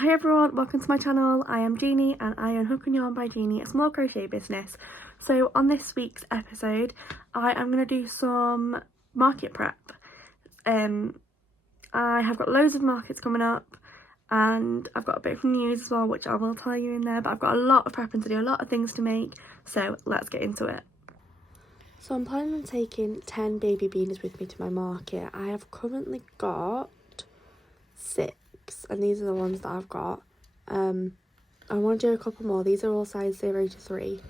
Hi everyone, welcome to my channel. I am Jeannie and I own Hook and Yarn by Jeannie, a small crochet business. So on this week's episode, I am going to do some market prep. I have got loads of markets coming up and I've got a bit of news as well, which I will tell you in there, but I've got a lot of prepping to do, a lot of things to make, so let's get into it. So I'm planning on taking 10 baby beanies with me to my market. I have currently got 6. And these are the ones that I've got. I want to do a couple more. These are all size 0 to 3.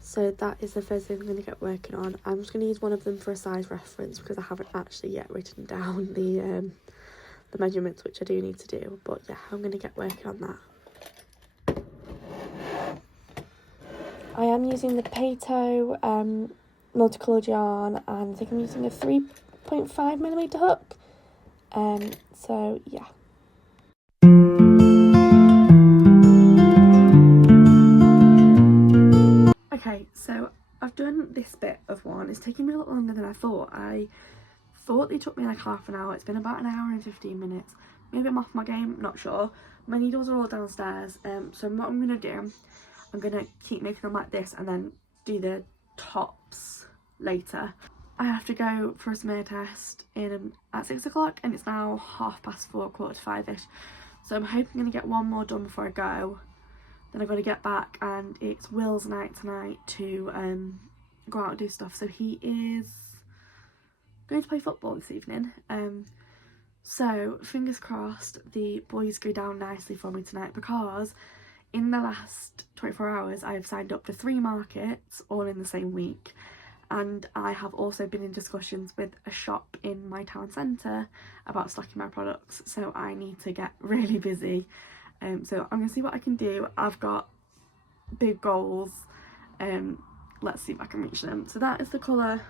So that is the first thing I'm going to get working on. I'm just going to use one of them for a size reference because I haven't actually yet written down the measurements, which I do need to do. But yeah, I'm going to get working on that. I am using the Pato multicoloured yarn, and I think I'm using a 3.5mm hook. So yeah. Okay, so I've done this bit of one. It's taking me a lot longer than I thought. I thought it took me like half an hour. It's been about an hour and 15 minutes. Maybe I'm off my game, not sure. My needles are all downstairs. So what I'm gonna do, I'm gonna keep making them like this and then do the tops later. I have to go for a smear test at 6 o'clock and it's now 4:30, 4:45ish. So I'm hoping I'm going to get one more done before I go. Then I've got to get back and it's Will's night tonight to go out and do stuff. So he is going to play football this evening. So fingers crossed the boys go down nicely for me tonight, because in the last 24 hours I have signed up to 3 markets all in the same week. And I have also been in discussions with a shop in my town centre about stocking my products, so I need to get really busy. So I'm going to see what I can do. I've got big goals. Let's see if I can reach them. So that is the colour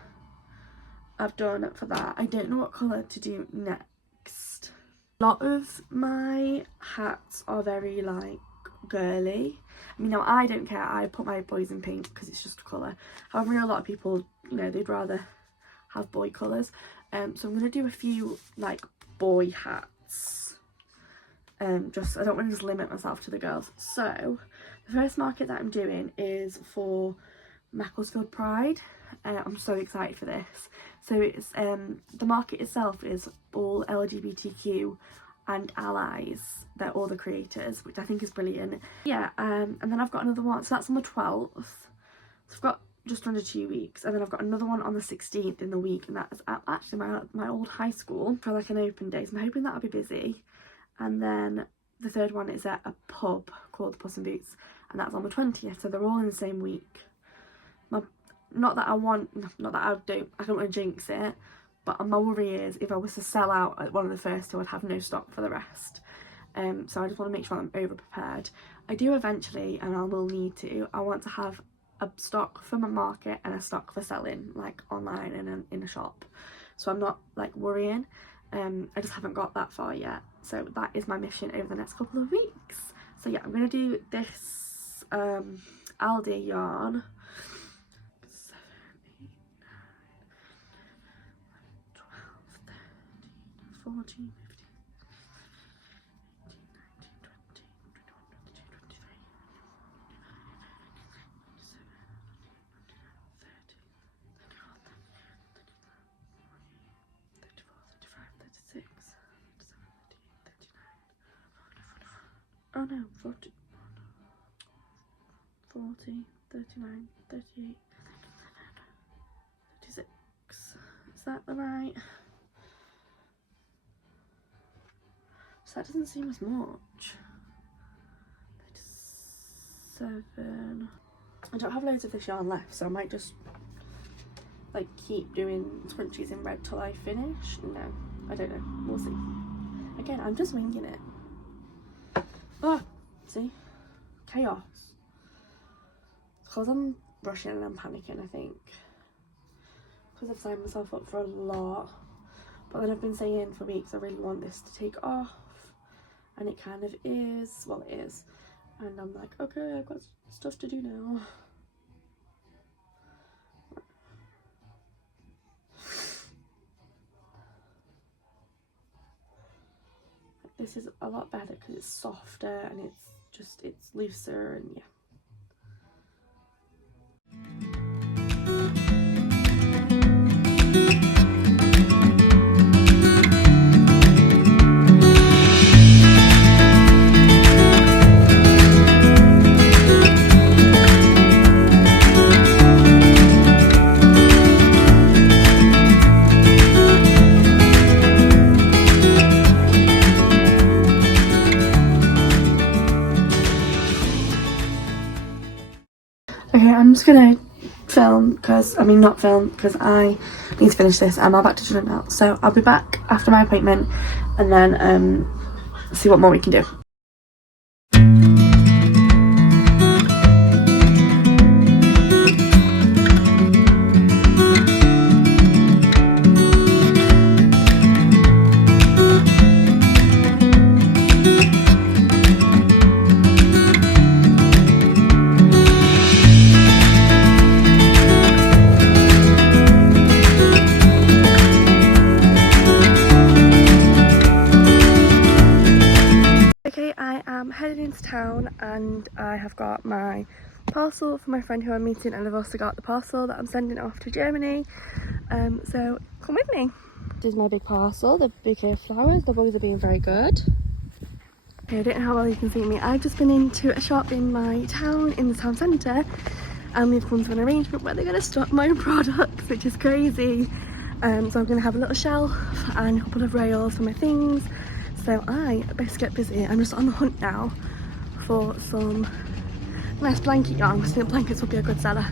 I've done for that. I don't know what colour to do next. A lot of my hats are very like girly. I mean, now I don't care. I put my boys in pink because it's just a colour. However, a lot of people, you know, they'd rather have boy colours. So I'm going to do a few like boy hats. Just I don't want to just limit myself to the girls. So the first market that I'm doing is for Macclesfield Pride. I'm so excited for this. So it's the market itself is all LGBTQ and allies. They're all the creators, which I think is brilliant. Yeah, and then I've got another one, so that's on the 12th. So I've got just under 2 weeks, and then I've got another one on the 16th in the week, and that's at actually my old high school for like an open day, so I'm hoping that'll be busy. And then the third one is at a pub called Puss and Boots, and that's on the 20th, so they're all in the same week. Not that I don't want to jinx it, but my worry is if I was to sell out at one of the first 2, I'd have no stock for the rest. So I just want to make sure I'm over prepared. I do eventually, and I will need to, I want to have a stock for my market and a stock for selling, like online and in a shop. So I'm not like worrying. I just haven't got that far yet. So that is my mission over the next couple of weeks. So yeah, I'm going to do this Aldi yarn. 7, 8, 9, 12, 13, 14, 15, 40, 39, 38, 36. Is that the right? So that doesn't seem as much. 37. I don't have loads of this yarn left, so I might just like keep doing scrunchies in red till I finish. No, I don't know. We'll see. Again, I'm just winging it. Ah, see? Chaos. Because I'm rushing and I'm panicking, I think. Because I've signed myself up for a lot. But then I've been saying for weeks I really want this to take off. And it kind of is. Well, it is. And I'm like, okay, I've got stuff to do now. this is a lot better because it's softer and it's looser, and yeah. Okay, I'm just gonna film because I need to finish this. I'm about to run out, so I'll be back after my appointment and then see what more we can do. I'm heading into town and I have got my parcel for my friend who I'm meeting, and I've also got the parcel that I'm sending off to Germany, so come with me. This is my big parcel, the bouquet of flowers. The boys are being very good. Okay, I don't know how well you can see me. I've just been into a shop in my town, in the town centre, and we've come to an arrangement where they're going to stock my own products, which is crazy. So I'm going to have a little shelf and a couple of rails for my things. So I best get busy. I'm just on the hunt now for some nice blanket yarn, because I think blankets would be a good seller.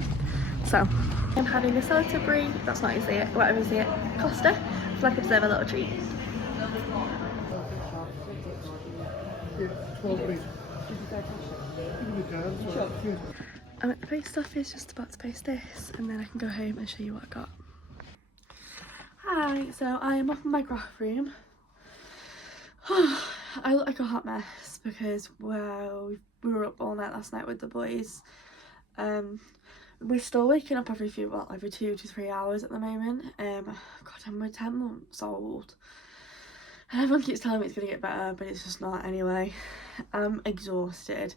So I'm having a celebratory, that's not easy, whatever is it, Costa. I feel like I deserve a little treat. I'm at the post office, just about to post this, and then I can go home and show you what I got. Hi, so I am up in my craft room. I look like a hot mess because, well, we were up all night last night with the boys. We're still waking up every 2 to 3 hours at the moment. God, I'm 10 months old. And everyone keeps telling me it's going to get better, but it's just not anyway. I'm exhausted.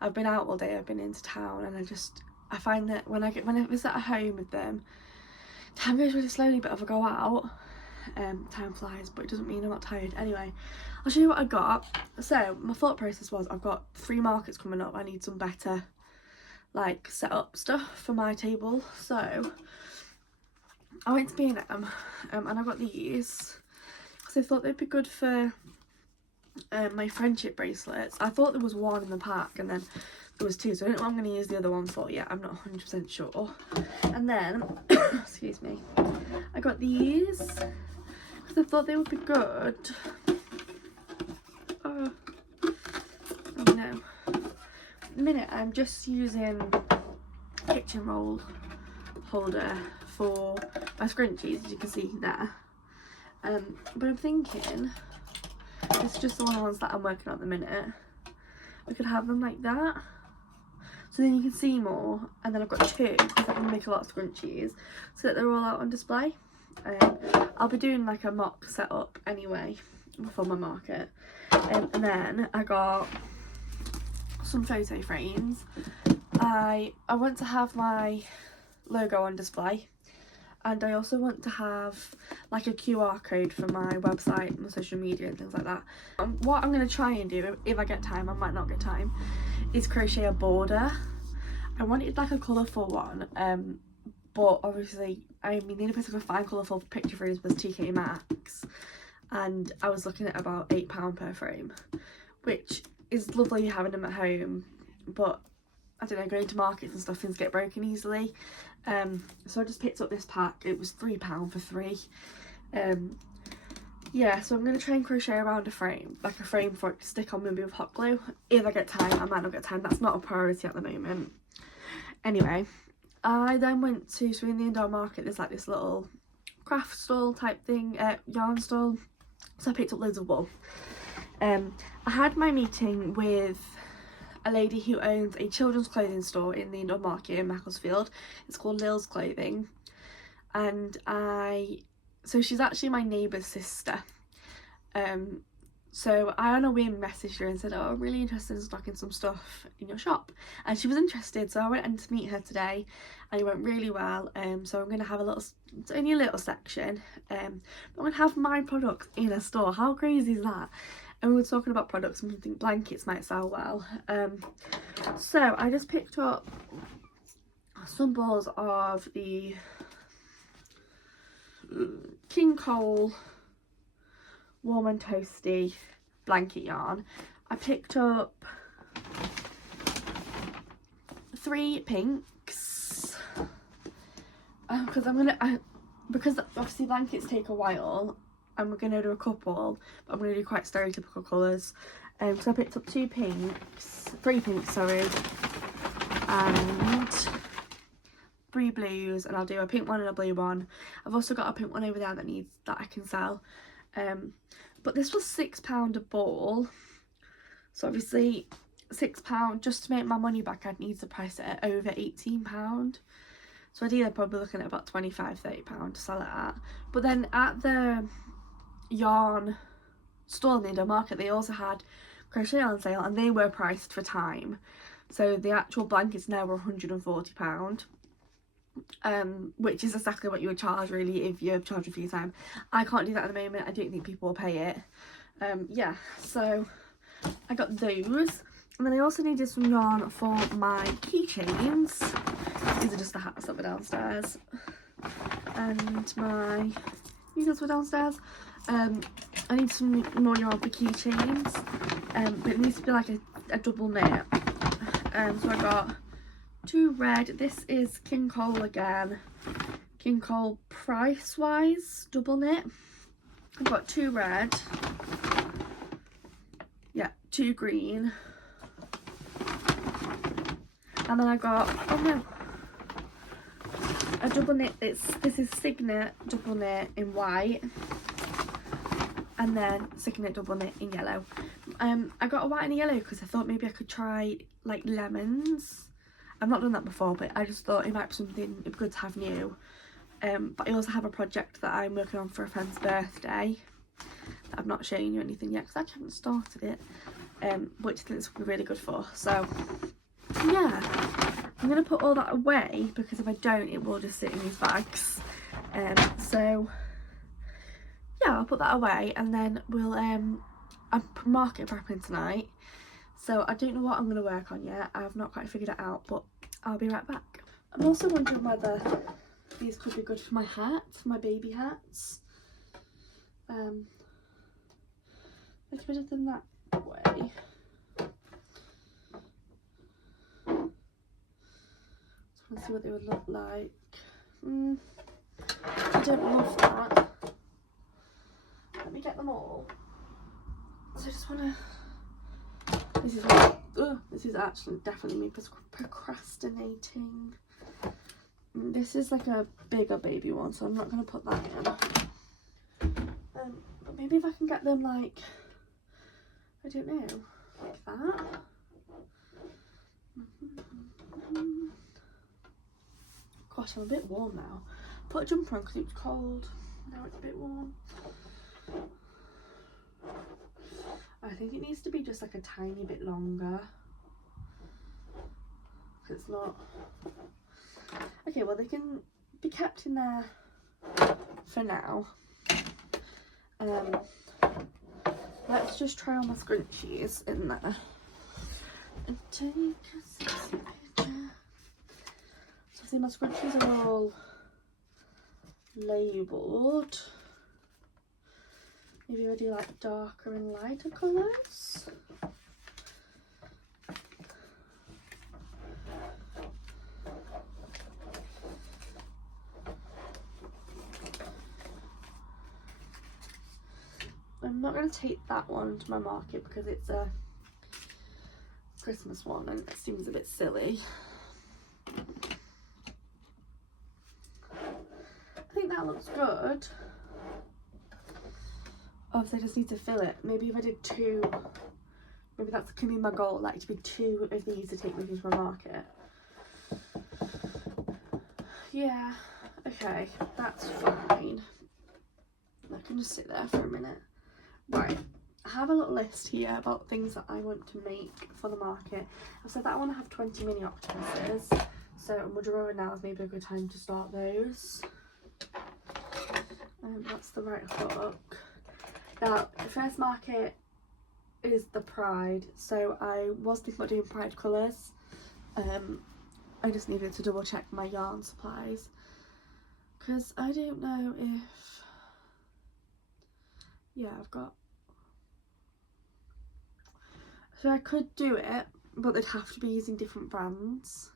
I've been out all day, I've been into town, and I find that when I visit at home with them, time goes really slowly, but if I go out, time flies, but it doesn't mean I'm not tired. Anyway, I'll show you what I got. So my thought process was, I've got 3 markets coming up. I need some better like set up stuff for my table, so I went to B&M and I got these because I thought they'd be good for my friendship bracelets. I thought there was one in the pack and then there was 2, so I don't know what I'm going to use the other one for yet. I'm not 100% sure. And then excuse me, I got these because I thought they would be good. Oh no. At the minute I'm just using kitchen roll holder for my scrunchies, as you can see there. But I'm thinking, it's just the ones that I'm working on at the minute. I could have them like that, so then you can see more. And then I've got 2 because I can make a lot of scrunchies, so that they're all out on display. I'll be doing like a mock setup anyway for my market. And then I got some photo frames. I want to have my logo on display, and I also want to have like a QR code for my website and social media and things like that. What I'm going to try and do, if I get time, I might not get time, is crochet a border. I wanted like a colourful one, but obviously, I mean, the only place I could find colourful picture frames was TK Maxx, and I was looking at about £8 per frame, which is lovely having them at home, but I don't know, going to markets and stuff, things get broken easily. So I just picked up this pack. It was £3 for 3. Yeah, so I'm going to try and crochet around a frame, like a frame for it to stick on maybe with hot glue. If I get time, I might not get time. That's not a priority at the moment. Anyway, I then went to, so in the indoor market, there's like this little craft stall type thing, yarn stall. So I picked up loads of wool. I had my meeting with a lady who owns a children's clothing store in the indoor market in Macclesfield. It's called Lil's Clothing, and so she's actually my neighbour's sister. So I on a whim messaged her and said, oh, I'm really interested in stocking some stuff in your shop, and she was interested, so I went in to meet her today and it went really well. So I'm going to have it's only a little section, I'm going to have my products in a store. How crazy is that? And we were talking about products and I think blankets might sell well. So I just picked up some balls of the King Cole warm and toasty blanket yarn. I picked up 3 pinks because obviously blankets take a while. I'm gonna do a couple, but I'm gonna do quite stereotypical colours. So I picked up 3 pinks, sorry, and 3 blues, and I'll do a pink one and a blue one. I've also got a pink one over there that I can sell. But this was £6 a ball, so obviously £6 just to make my money back. I'd need to price it at over £18. So ideally I'm probably looking at about £25–30 to sell it at. But then at the yarn store in the Indo market, they also had Crochet on sale, and they were priced for time. So the actual blankets now were £140. Which is exactly what you would charge really if you're charging for your time. I can't do that at the moment. I don't think people will pay it. Yeah, so I got those, and then I also needed some yarn for my keychains. These are just the hats that were downstairs, and my needles were downstairs. I need some more yarn for keychains, but it needs to be like a double knit. So I got 2 red. This is King Cole again. King Cole price wise double knit. I've got 2 red. Yeah, 2 green. And then I got, oh no, a double knit. This is Signet double knit in white, and then Signet double knit in yellow. I got a white and a yellow because I thought maybe I could try like lemons. I've not done that before, but I just thought it might be something it'd be good to have new. But I also have a project that I'm working on for a friend's birthday that I've not shown you anything yet because I haven't started it, which I think it's really good for. So yeah, I'm going to put all that away because if I don't it will just sit in these bags. So yeah, I'll put that away, and then we'll I'm market prepping tonight. So I don't know what I'm going to work on yet. I've not quite figured it out, but I'll be right back. I'm also wondering whether these could be good for my hats, my baby hats. Let's put them that way. Just want to see what they would look like. I don't love that. Let me get them all. So I just want to... This is actually definitely me procrastinating. This is like a bigger baby one, so I'm not going to put that in. But maybe if I can get them like, I don't know, like that. Gosh, I'm a bit warm now. Put a jumper on because it was cold. Now it's a bit warm. I think it needs to be just like a tiny bit longer. It's not. Okay, well they can be kept in there for now. Let's just try on my scrunchies in there and take a sexy picture. So see, my scrunchies are all labelled. Maybe I do like darker and lighter colours. I'm not going to take that one to my market because it's a Christmas one and it seems a bit silly. I think that looks good. Obviously I just need to fill it. Maybe if I did 2, maybe that's can be my goal, like to be 2 of these to take with me to my market. Yeah, okay, that's fine. I can just sit there for a minute. Right, I have a little list here about things that I want to make for the market. I've said that I want to have 20 mini octopuses, so I'm wondering now is maybe a good time to start those. That's the right hook. Now, the first market is the Pride, so I was thinking about doing Pride colours. I just needed to double check my yarn supplies, because I don't know if, yeah, I've got, so I could do it, but they'd have to be using different brands.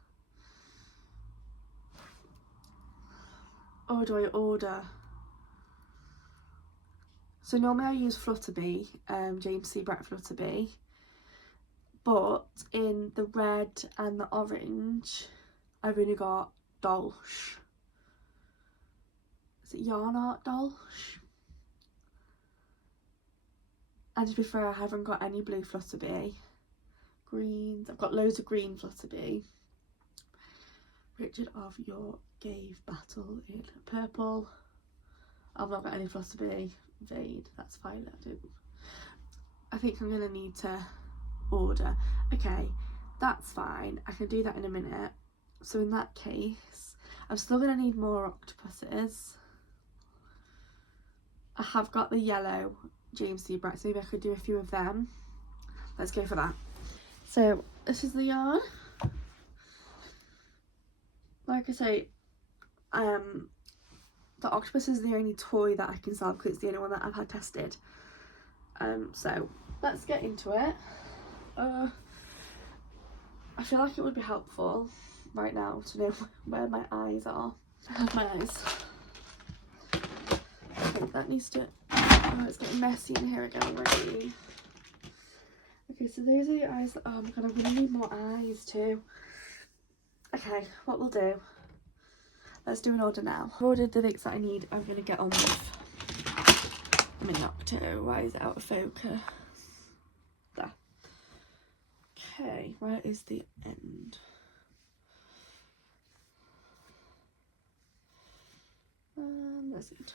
Or do I order? So normally I use Flutterbee, James C. Brett Flutterbee, but in the red and the orange I've only got Dolce. Is it Yarn Art Dolce? And to be fair, I haven't got any blue Flutterbee. Greens, I've got loads of green Flutterbee. Richard of York gave battle in purple. I've not got any Flutterbee. Vade, that's violet. I think I'm gonna need to order. Okay, that's fine, I can do that in a minute. So in that case, I'm still gonna need more octopuses. I have got the yellow James C. Brett, so maybe I could do a few of them. Let's go for that. So this is the yarn. Like I say, the octopus is the only toy that I can sell because it's the only one that I've had tested. So let's get into it. I feel like it would be helpful right now to know where my eyes are. I have my eyes. Okay, that needs to, oh, it's getting messy in here again already. Okay, so those are the eyes that, oh my god, I'm gonna need more eyes too. Okay, what we'll do, let's do an order now. I've ordered the bits that I need. I'm gonna get on with, I'm in Octo. Why is it out of focus? There. Okay, where is the end? There's it.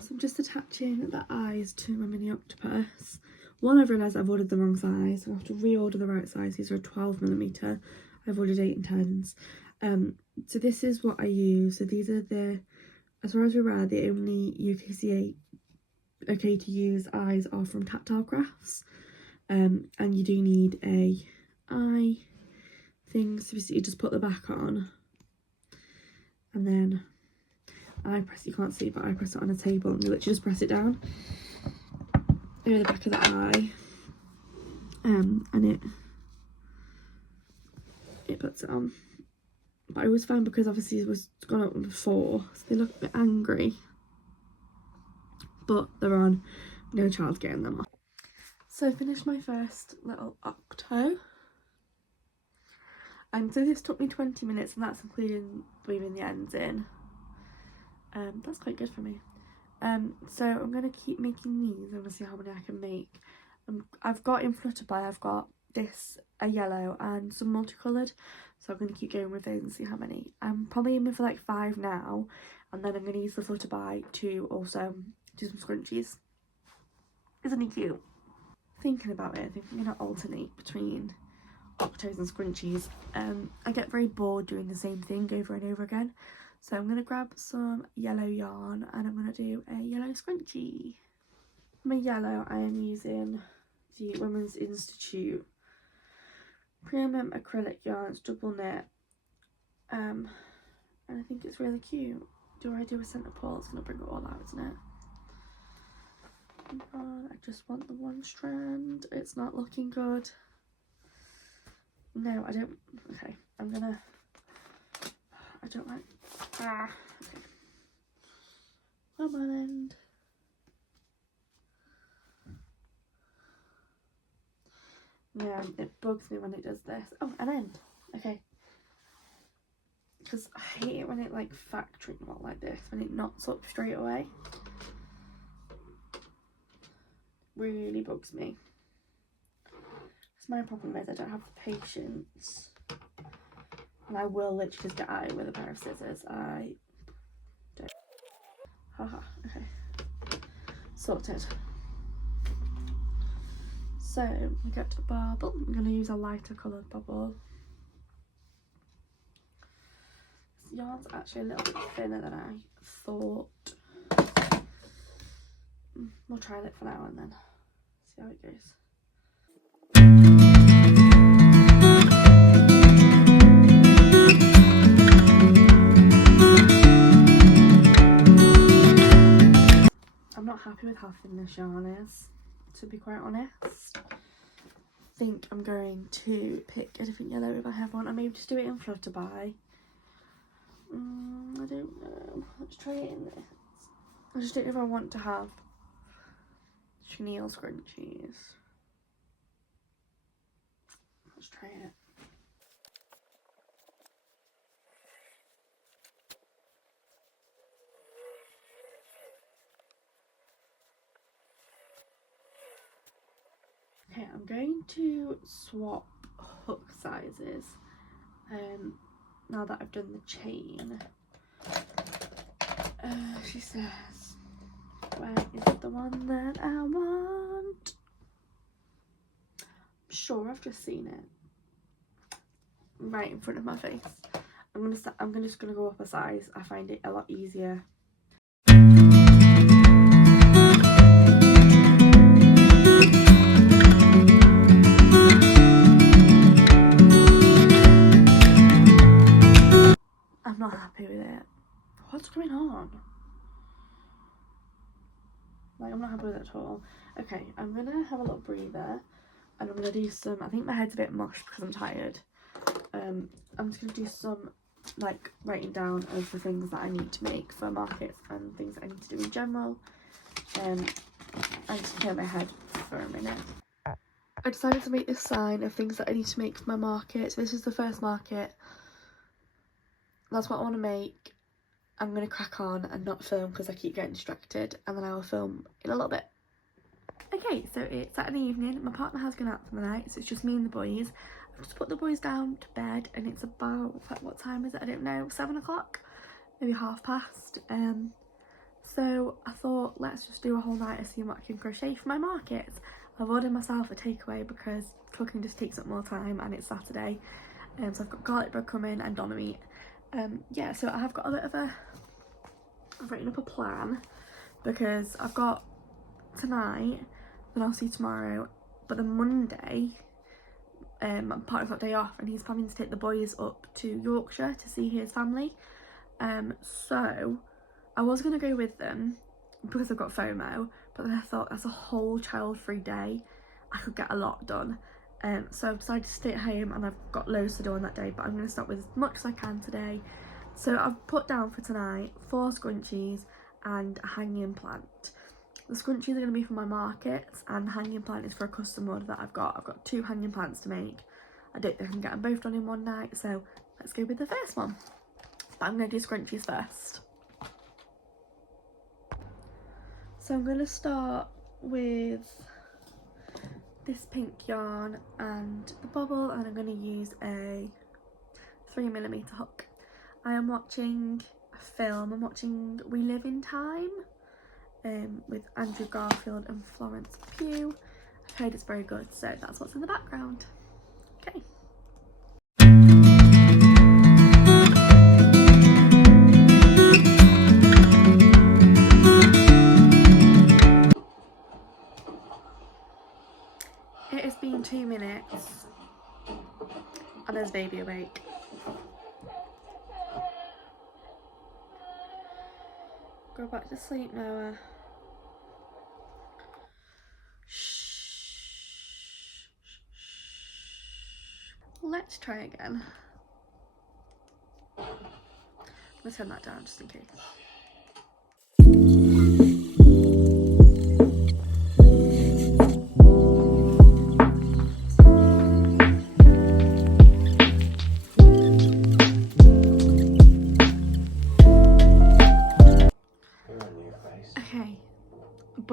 So I'm just attaching the eyes to my mini octopus. One, I've realised I've ordered the wrong size, so I have to reorder the right size. These are a 12mm. I've ordered 8 and 10s. So this is what I use. So these are the, as far as we're aware, the only UKCA okay to use eyes are from Tactile Crafts. And you do need a eye thing, so you just put the back on, and then I press, you can't see, but I press it on a table and you literally just press it down over the back of the eye, and it puts it on. But I always find, because obviously it was gone up before, so they look a bit angry, but they're on, no child getting them off. So I finished my first little octo, and so this took me 20 minutes, and that's including weaving the ends in. That's quite good for me. So I'm going to keep making these. I'm going to see how many I can make. I've got in Flutterby, I've got this, a yellow, and some multicoloured. So I'm going to keep going with those and see how many. I'm probably aiming for like 5 now. And then I'm going to use the Flutterby to also do some scrunchies. Isn't he cute? Thinking about it, I think I'm going to alternate between octos and scrunchies. I get very bored doing the same thing over and over again. So I'm going to grab some yellow yarn and I'm going to do a yellow scrunchie. My yellow, I am using the Women's Institute Premium Acrylic yarn. It's double knit. And I think it's really cute. Do I do a centre pull? It's going to bring it all out, isn't it? I just want the one strand. It's not looking good. No, I don't. Okay, I'm going to... I don't like... okay. One end. Yeah, it bugs me when it does this. Oh, an end. Okay. Because I hate it when it like factory knot like this, when it knots up straight away. Really bugs me. Because my problem is I don't have the patience. And I will literally just get at it with a pair of scissors. I don't. Haha, okay. Sorted. So, we get to the bubble. I'm going to use a lighter coloured bubble. This yarn's actually a little bit thinner than I thought. We'll try it for now and then see how it goes. I'm not happy with how thin this yarn is, to be quite honest. I think I'm going to pick a different yellow if I have one, and maybe just do it in Flutterby. I don't know. Let's try it in this. I just don't know if I want to have chenille scrunchies. Let's try it. Okay, I'm going to swap hook sizes now that I've done the chain. She says, where is it the one that I want? I'm sure I've just seen it right in front of my face. I'm just gonna go up a size. I find it a lot easier. I'm not happy with it. What's going on? Like, I'm not happy with it at all. Okay, I'm gonna have a little breather and I'm gonna do some, I think my head's a bit mush because I'm tired. I'm just gonna do some like writing down of the things that I need to make for markets and things that I need to do in general. And just clear my head for a minute. I decided to make this sign of things that I need to make for my market. So this is the first market. That's what I want to make. I'm going to crack on and not film because I keep getting distracted, and then I will film in a little bit. Okay, so it's Saturday evening. My partner has gone out for the night, so it's just me and the boys. I've just put the boys down to bed and it's about, what time is it? I don't know, 7 o'clock? Maybe past. So I thought, let's just do a whole night of seeing what I can crochet for my markets. I've ordered myself a takeaway because cooking just takes up more time and it's Saturday. So I've got garlic bread coming and doner meat. Yeah, so I have got a bit of I've written up a plan because I've got tonight, then I'll see tomorrow, but then Monday, my partner's got day off and he's planning to take the boys up to Yorkshire to see his family. So I was going to go with them because I've got FOMO, but then I thought that's a whole child-free day. I could get a lot done. So I've decided to stay at home and I've got loads to do on that day, but I'm going to start with as much as I can today. So I've put down for tonight 4 scrunchies and a hanging plant. The scrunchies are going to be for my markets and the hanging plant is for a custom order that I've got. I've got 2 hanging plants to make. I don't think I can get them both done in one night, so let's go with the first one. But I'm going to do scrunchies first. So I'm going to start with this pink yarn and the bobble, and I'm going to use a 3mm hook. I am watching a film. I'm watching We Live in Time with Andrew Garfield and Florence Pugh. I've heard it's very good, so that's what's in the background. Okay. It has been 2 minutes and there's baby awake. Go back to sleep, Noah. Shh. Let's try again. I'm gonna turn that down just in case.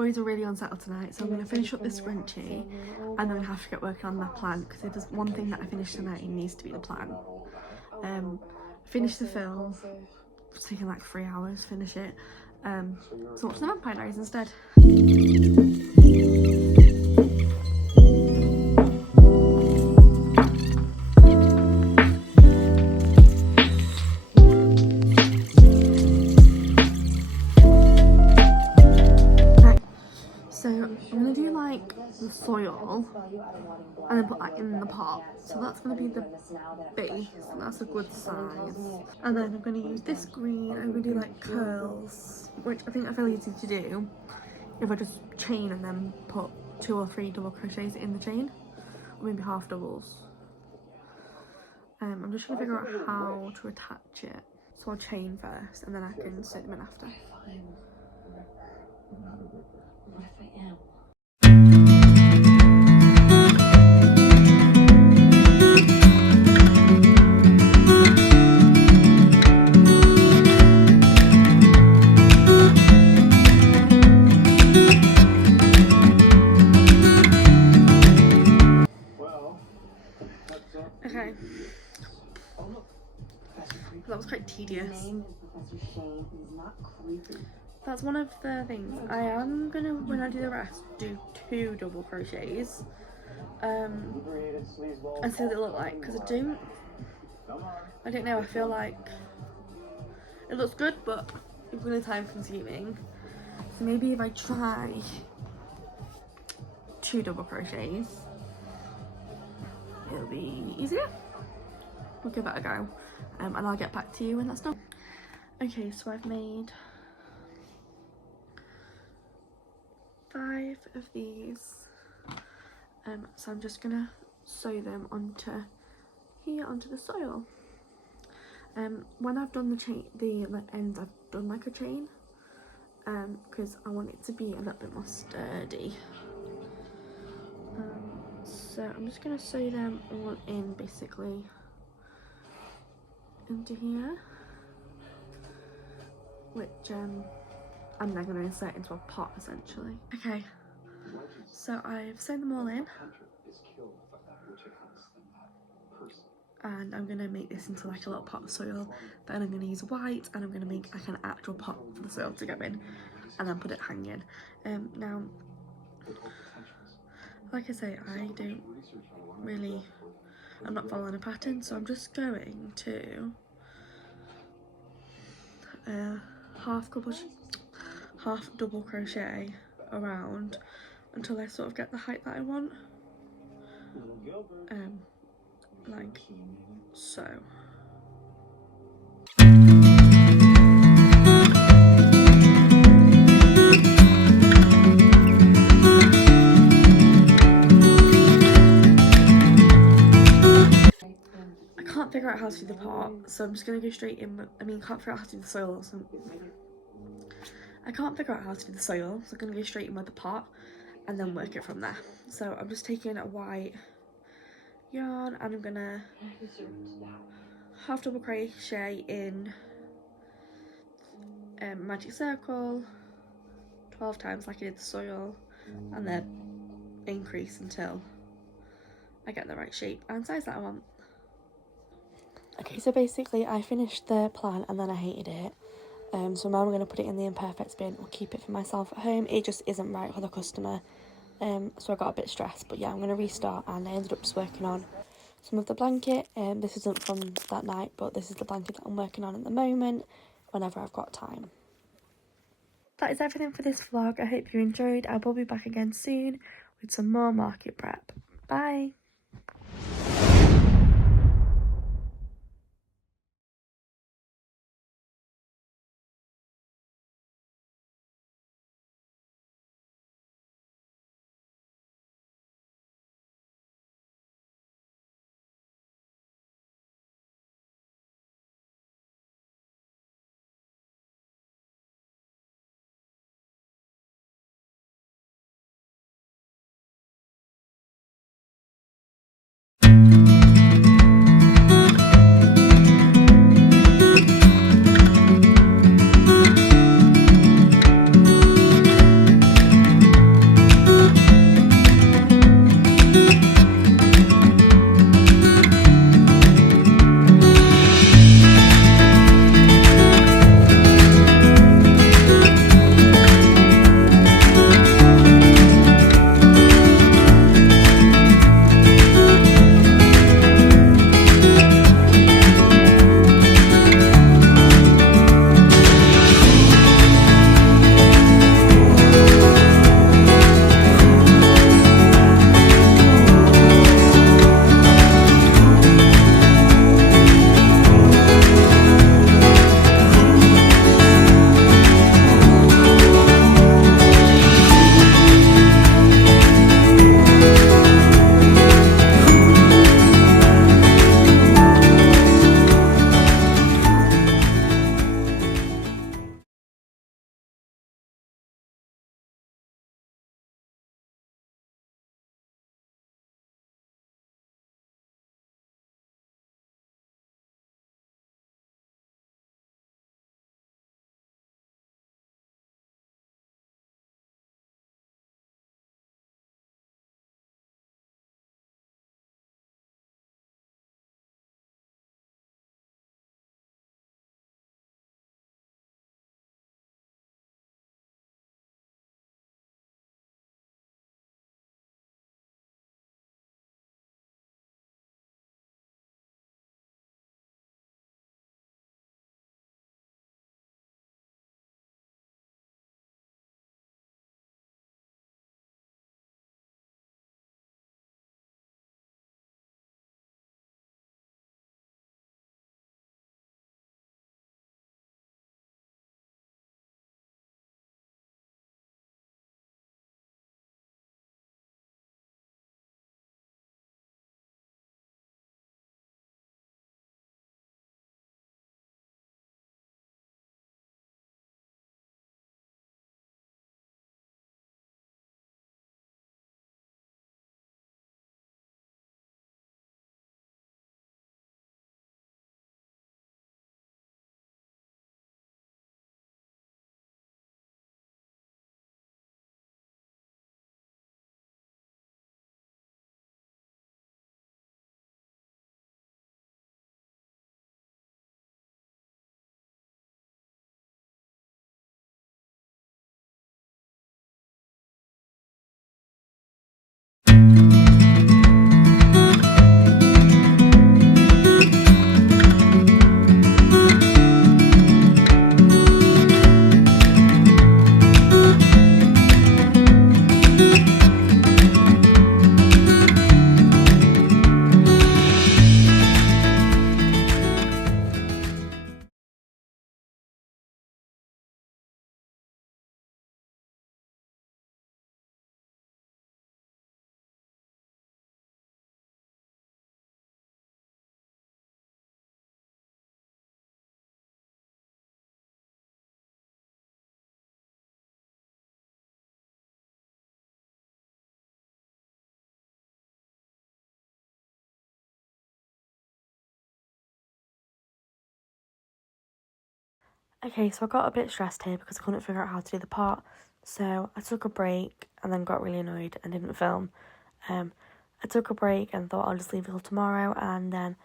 boys are really unsettled tonight, so I'm going to finish up this scrunchie and then I have to get working on that plan, because if there's one thing that I finish tonight, it needs to be the plan. Finish the film. It's taking like 3 hours, finish it. So watch the Vampire Diaries instead. So I'm gonna do like the soil and then put that in the pot. So that's gonna be the base, and that's a good size. And then I'm gonna use this green. I'm gonna do like curls, which I think are fairly easy to do if I just chain and then put 2 or 3 double crochets in the chain, or maybe half doubles. I'm just trying to figure out how to attach it. So I'll chain first and then I can sew them in after. What if I am? Okay. That was quite tedious. That's one of the things. I am gonna, when I do the rest, do 2 double crochets and see what they look like, because I don't know, I feel like it looks good but it's really time consuming. So maybe if I try 2 double crochets, it'll be easier. We'll give it a go, and I'll get back to you when that's done. Okay, so I've made 5 of these, so I'm just gonna sew them onto here, onto the soil. When I've done the chain, the ends, I've done like a chain, because I want it to be a little bit more sturdy. So I'm just gonna sew them all in, basically into here, which I'm then going to insert into a pot essentially. Okay, so I've sewn them all in and I'm going to make this into like a little pot of soil. Then I'm going to use white and I'm going to make like an actual pot for the soil to go in and then put it hanging. Now, like I say, I'm not following a pattern, so I'm just going to half double crochet around until I sort of get the height that I want, like so. I can't figure out how to do the pot, so I'm just going to go straight in. Can't figure out how to do the soil, so I can't figure out how to do the soil, so I'm going to go straight in with the pot and then work it from there. So I'm just taking a white yarn and I'm going to half double crochet in magic circle 12 times like I did the soil, and then increase until I get the right shape and size that I want. Okay, so basically I finished the plan and then I hated it. So now I'm going to put it in the imperfects bin or keep it for myself at home. It just isn't right for the customer. So I got a bit stressed, but yeah, I'm going to restart, and I ended up just working on some of the blanket. This isn't from that night, but this is the blanket that I'm working on at the moment whenever I've got time. That is everything for this vlog. I hope you enjoyed. I will be back again soon with some more market prep. Bye! Okay, so I got a bit stressed here because I couldn't figure out how to do the part. So I took a break and then got really annoyed and didn't film. I took a break and thought I'll just leave it till tomorrow, and then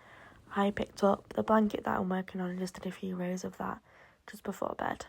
I picked up the blanket that I'm working on and just did a few rows of that just before bed.